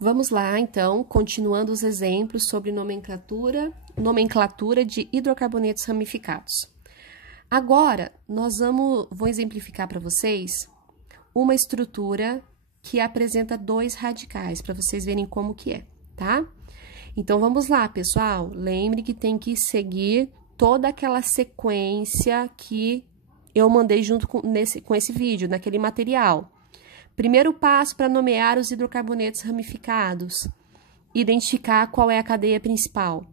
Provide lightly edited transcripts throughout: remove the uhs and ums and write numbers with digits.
Vamos lá, então, continuando os exemplos sobre nomenclatura de hidrocarbonetos ramificados. Agora, vou exemplificar para vocês uma estrutura que apresenta dois radicais, para vocês verem como que é, tá? Então, vamos lá, pessoal. Lembre que tem que seguir toda aquela sequência que eu mandei junto com esse vídeo, naquele material. Primeiro passo para nomear os hidrocarbonetos ramificados. Identificar qual é a cadeia principal.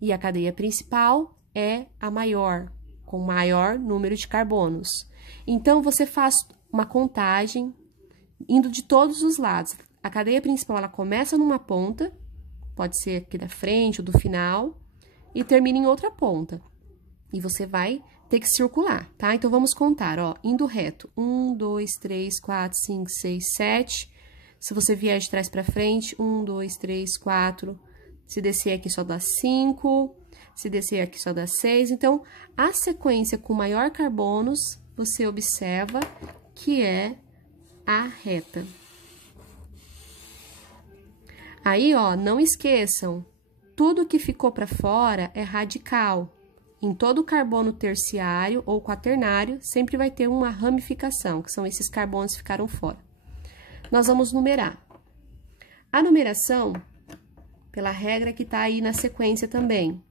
E a cadeia principal é a maior, com maior número de carbonos. Então, você faz uma contagem indo de todos os lados. A cadeia principal, ela começa numa ponta, pode ser aqui da frente ou do final, e termina em outra ponta. E você vai ter que circular, tá? Então, vamos contar, ó, indo reto. 1, 2, 3, 4, 5, 6, 7. Se você vier de trás pra frente, 1, 2, 3, 4. Se descer aqui, só dá 5. Se descer aqui, só dá 6. Então, a sequência com maior carbonos, você observa que é a reta. Aí, ó, não esqueçam, tudo que ficou pra fora é radical. Em todo carbono terciário ou quaternário, sempre vai ter uma ramificação, que são esses carbonos que ficaram fora. Nós vamos numerar. A numeração, pela regra que tá aí na sequência também,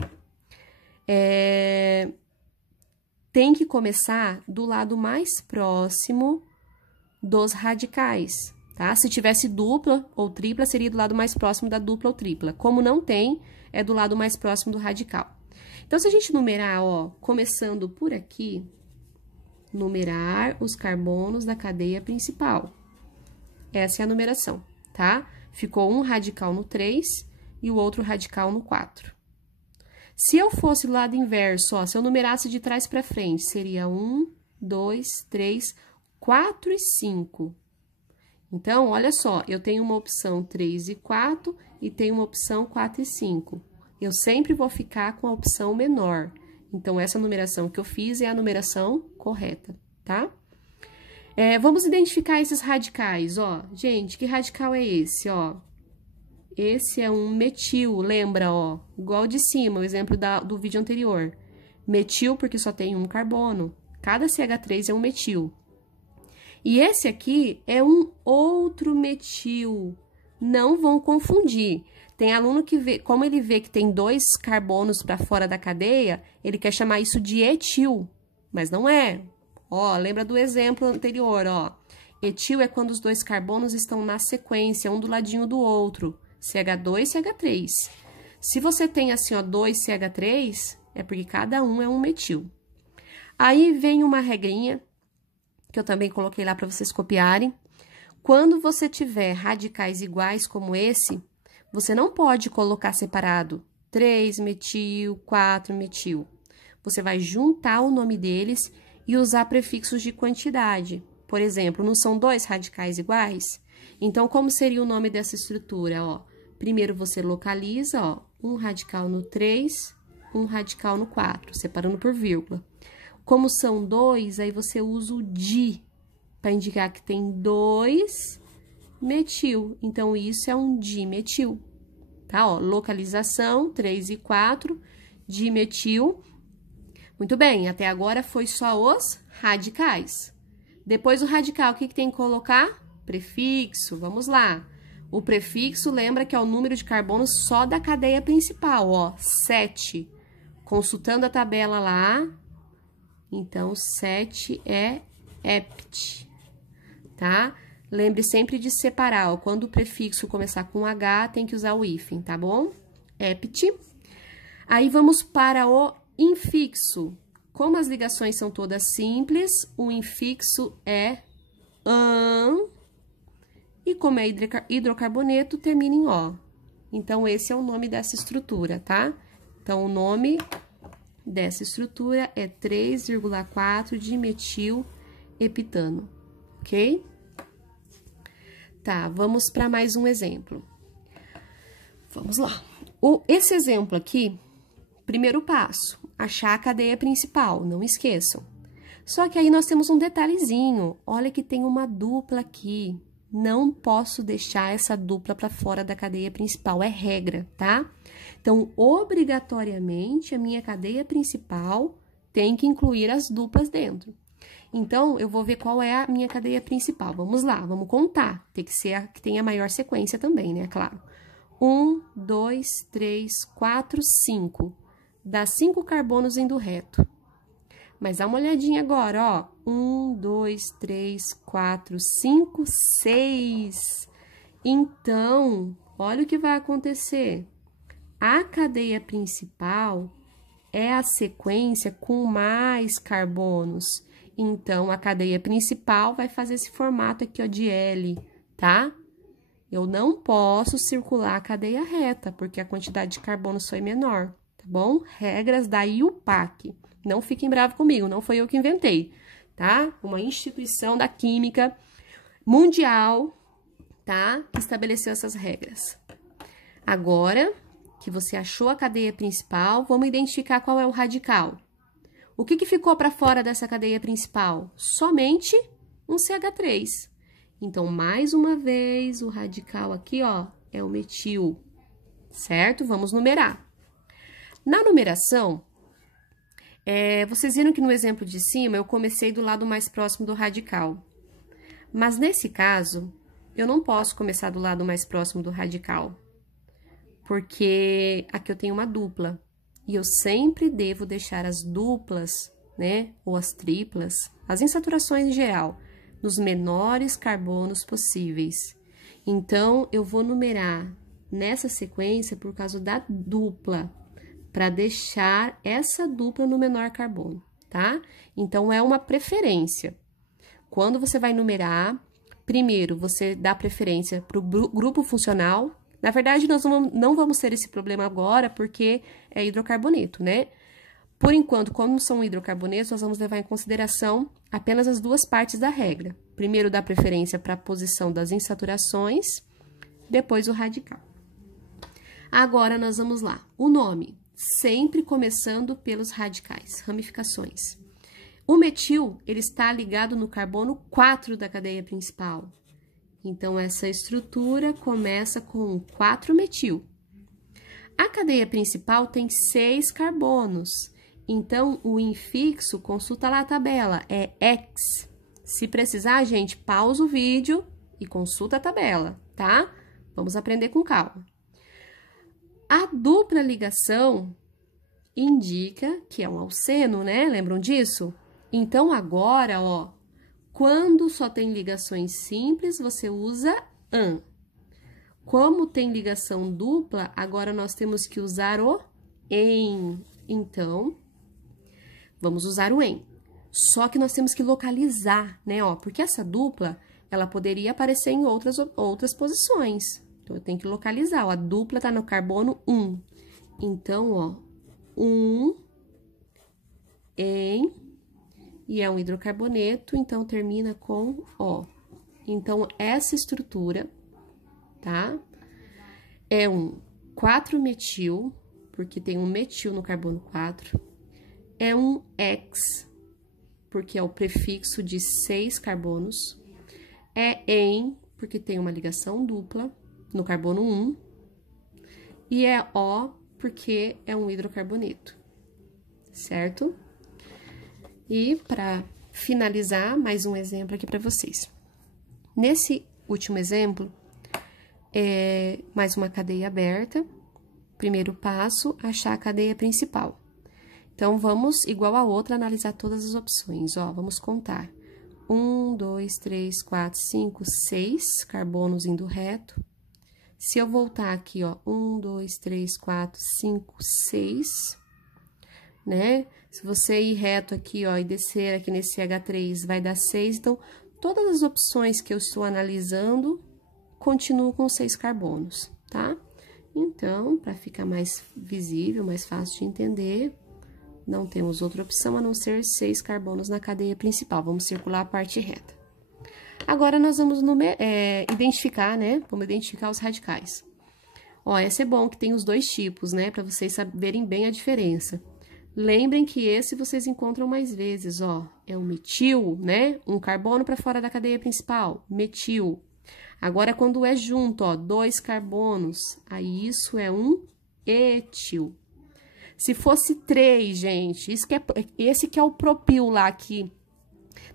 tem que começar do lado mais próximo dos radicais, tá? Se tivesse dupla ou tripla, seria do lado mais próximo da dupla ou tripla. Como não tem, é do lado mais próximo do radical. Então, se a gente numerar, ó, começando por aqui, numerar os carbonos da cadeia principal. Essa é a numeração, tá? Ficou um radical no 3 e o outro radical no 4. Se eu fosse do lado inverso, ó, se eu numerasse de trás para frente, seria 1, 2, 3, 4 e 5. Então, olha só, eu tenho uma opção 3 e 4 e tenho uma opção 4 e 5. Eu sempre vou ficar com a opção menor. Então, essa numeração que eu fiz é a numeração correta, tá? Vamos identificar esses radicais, ó. Gente, que radical é esse, ó? Esse é um metil, lembra, ó? Igual de cima, o exemplo do vídeo anterior. Metil porque só tem um carbono. Cada CH3 é um metil. E esse aqui é um outro metil. Não vão confundir. Tem aluno que vê, como ele vê que tem 2 carbonos para fora da cadeia, ele quer chamar isso de etil, mas não é. Ó, lembra do exemplo anterior, ó. Etil é quando os 2 carbonos estão na sequência, um do ladinho do outro. CH2 e CH3. Se você tem assim, ó, 2 CH3, é porque cada um é um metil. Aí vem uma regrinha, que eu também coloquei lá para vocês copiarem. Quando você tiver radicais iguais como esse, você não pode colocar separado 3 metil, 4 metil. Você vai juntar o nome deles e usar prefixos de quantidade. Por exemplo, não são 2 radicais iguais? Então, como seria o nome dessa estrutura? Ó, primeiro você localiza, ó, um radical no 3, um radical no 4, separando por vírgula. Como são 2, aí você usa o di, para indicar que tem 2 metil. Então, isso é um dimetil, tá? Ó, localização, 3 e 4, dimetil. Muito bem, até agora foi só os radicais. Depois do radical, o que tem que colocar? Prefixo, vamos lá. O prefixo lembra que é o número de carbonos só da cadeia principal, ó, 7. Consultando a tabela lá, então, 7 é hept, tá? Lembre sempre de separar, ó, quando o prefixo começar com H, tem que usar o hífen, tá bom? Hept. Aí, vamos para o infixo. Como as ligações são todas simples, o infixo é an, e como é hidrocarboneto, termina em O. Então, esse é o nome dessa estrutura, tá? Então, o nome dessa estrutura é 3,4 dimetil heptano, ok? Tá, vamos para mais um exemplo. Vamos lá. Esse exemplo aqui, primeiro passo, achar a cadeia principal, não esqueçam. Só que aí nós temos um detalhezinho, olha que tem uma dupla aqui. não posso deixar essa dupla para fora da cadeia principal, é regra, tá? Então, obrigatoriamente, a minha cadeia principal tem que incluir as duplas dentro. Então, eu vou ver qual é a minha cadeia principal. Vamos lá, vamos contar. Tem que ser a que tem a maior sequência também, né? Claro. 1, 2, 3, 4, 5. Dá 5 carbonos indo reto. Mas dá uma olhadinha agora, ó. 1, 2, 3, 4, 5, 6. Então, olha o que vai acontecer. A cadeia principal é a sequência com mais carbonos. Então, a cadeia principal vai fazer esse formato aqui, ó, de L, tá? Eu não posso circular a cadeia reta, porque a quantidade de carbonos foi menor, tá bom? Regras da IUPAC. Não fiquem bravos comigo, não foi eu que inventei, tá? Uma instituição da química mundial, tá? Que estabeleceu essas regras. Agora que você achou a cadeia principal, vamos identificar qual é o radical. O que ficou para fora dessa cadeia principal? Somente um CH3. Então, mais uma vez, o radical aqui, ó, é o metil, certo? Vamos numerar. Na numeração, vocês viram que no exemplo de cima, eu comecei do lado mais próximo do radical. Mas, nesse caso, eu não posso começar do lado mais próximo do radical, porque aqui eu tenho uma dupla. E eu sempre devo deixar as duplas, né, ou as triplas, as insaturações em geral, nos menores carbonos possíveis. Então, eu vou numerar nessa sequência por causa da dupla, para deixar essa dupla no menor carbono, tá? Então, é uma preferência. Quando você vai numerar, primeiro, você dá preferência para o grupo funcional. Na verdade, nós não vamos ter esse problema agora, porque é hidrocarboneto, né? Por enquanto, como são hidrocarbonetos, nós vamos levar em consideração apenas as duas partes da regra. Primeiro, dá preferência para a posição das insaturações, depois o radical. Agora, nós vamos lá. O nome, sempre começando pelos radicais, ramificações. O metil, ele está ligado no carbono 4 da cadeia principal. Então, essa estrutura começa com 4-metil. A cadeia principal tem 6 carbonos. Então, o infixo, consulta lá a tabela, é X. Se precisar, gente, pausa o vídeo e consulta a tabela, tá? Vamos aprender com calma. A dupla ligação indica que é um alceno, né? Lembram disso? Então, agora, ó, quando só tem ligações simples, você usa AN. Como tem ligação dupla, agora nós temos que usar o EN. Então, vamos usar o EN. Só que nós temos que localizar, né? Ó, porque essa dupla, ela poderia aparecer em outras posições. Então, eu tenho que localizar. Ó, a dupla tá no carbono 1. Então, ó, 1, EN. E é um hidrocarboneto, então termina com O. Então, essa estrutura, tá? É um 4-metil, porque tem um metil no carbono 4. É um X, porque é o prefixo de 6 carbonos. É EN, porque tem uma ligação dupla no carbono 1. E é O, porque é um hidrocarboneto, certo? E, para finalizar, mais um exemplo aqui para vocês. Nesse último exemplo, mais uma cadeia aberta. Primeiro passo, achar a cadeia principal. Então, vamos, igual a outra, analisar todas as opções. Ó, vamos contar. 1, 2, 3, 4, 5, 6 carbonos indo reto. Se eu voltar aqui, ó, 1, 2, 3, 4, 5, 6, né? Se você ir reto aqui, ó, e descer aqui nesse H3, vai dar 6. Então, todas as opções que eu estou analisando continuam com 6 carbonos, tá? Então, para ficar mais visível, mais fácil de entender, não temos outra opção a não ser 6 carbonos na cadeia principal. Vamos circular a parte reta. Agora, nós vamos identificar, né? Vamos identificar os radicais. Ó, esse é bom que tem os dois tipos, né? Para vocês saberem bem a diferença. Lembrem que esse vocês encontram mais vezes, ó. É o metil, né? Um carbono para fora da cadeia principal, metil. Agora, quando é junto, ó, 2 carbonos, aí isso é um etil. Se fosse 3, gente, esse que é o propil lá, que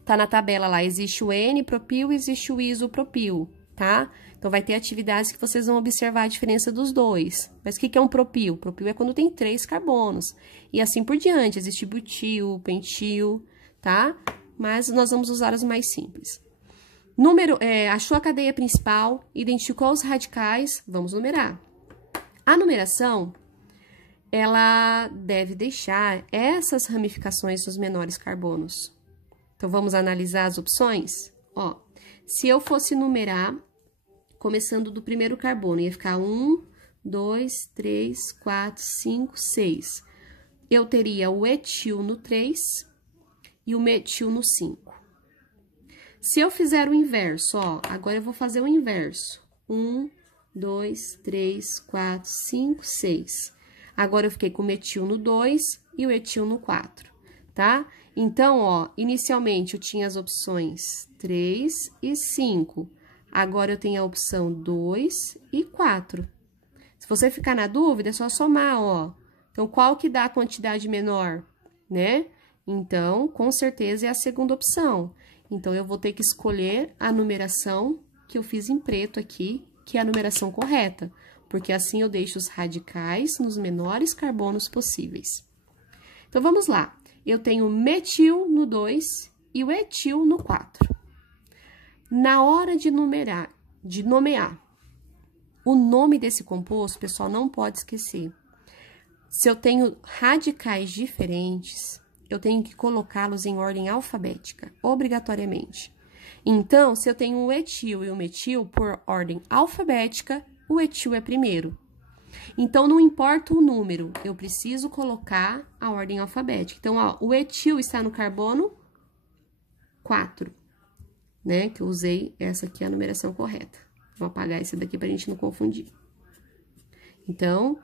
tá na tabela lá, existe o N-propil, existe o isopropil, tá? Então, vai ter atividades que vocês vão observar a diferença dos dois. Mas o que é um propil? Propil é quando tem 3 carbonos. E assim por diante, existe butil, pentil, tá? Mas nós vamos usar os mais simples. Achou a cadeia principal, identificou os radicais, vamos numerar. A numeração, ela deve deixar essas ramificações dos menores carbonos. Então, vamos analisar as opções? Ó, se eu fosse numerar, começando do primeiro carbono, ia ficar 1, 2, 3, 4, 5, 6. Eu teria o etil no 3 e o metil no 5. Se eu fizer o inverso, ó, agora eu vou fazer o inverso. 1, 2, 3, 4, 5, 6. Agora eu fiquei com o metil no 2 e o etil no 4, tá? Então, ó, inicialmente eu tinha as opções 3 e 5. Agora eu tenho a opção 2 e 4. Se você ficar na dúvida, é só somar, ó. Então, qual que dá a quantidade menor, né? Então, com certeza é a segunda opção. Então, eu vou ter que escolher a numeração que eu fiz em preto aqui, que é a numeração correta, porque assim eu deixo os radicais nos menores carbonos possíveis. Então, vamos lá. Eu tenho metil no 2 e o etil no 4. Na hora de nomear o nome desse composto, pessoal, não pode esquecer. Se eu tenho radicais diferentes, eu tenho que colocá-los em ordem alfabética, obrigatoriamente. Então, se eu tenho o etil e o metil por ordem alfabética, o etil é primeiro. Então, não importa o número, eu preciso colocar a ordem alfabética. Então, ó, o etil está no carbono 4, né? Que eu usei, essa aqui é a numeração correta. Vou apagar esse daqui pra gente não confundir. Então,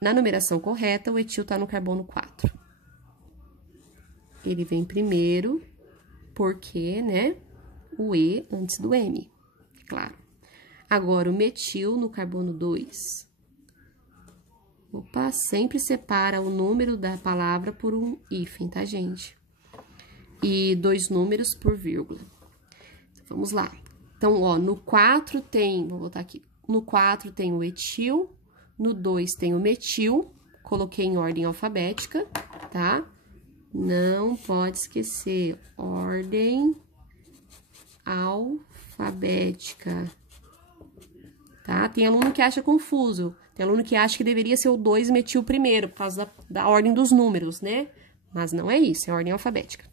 na numeração correta, o etil está no carbono 4. Ele vem primeiro, porque, né, o E antes do M, claro. Agora, o metil no carbono 2. Opa, sempre separa o número da palavra por um hífen, tá, gente? E 2 números por vírgula. Então, vamos lá. Então, ó, no 4 tem, vou botar aqui, no 4 tem o etil, no 2 tem o metil, coloquei em ordem alfabética, tá? Não pode esquecer, ordem alfabética, tá? Tem aluno que acha confuso, tem aluno que acha que deveria ser o 2 metil primeiro, por causa da ordem dos números, né? Mas não é isso, é ordem alfabética.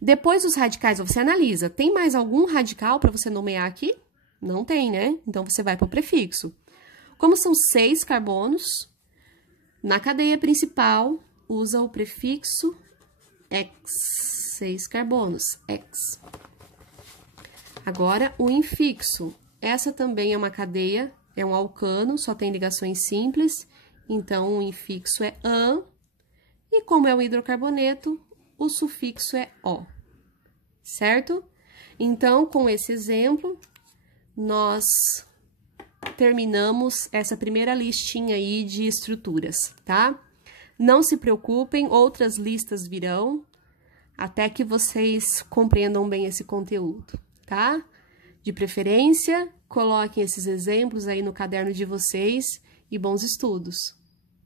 Depois dos radicais, você analisa, tem mais algum radical para você nomear aqui? Não tem, né? Então, você vai para o prefixo. Como são 6 carbonos, na cadeia principal, usa o prefixo X, 6 carbonos, X. Agora, o infixo. Essa também é uma cadeia, é um alcano, só tem ligações simples, então o infixo é AN, e como é um hidrocarboneto, o sufixo é O, certo? Então, com esse exemplo, nós terminamos essa primeira listinha aí de estruturas, tá? Não se preocupem, outras listas virão, até que vocês compreendam bem esse conteúdo, tá? De preferência, coloquem esses exemplos aí no caderno de vocês e bons estudos!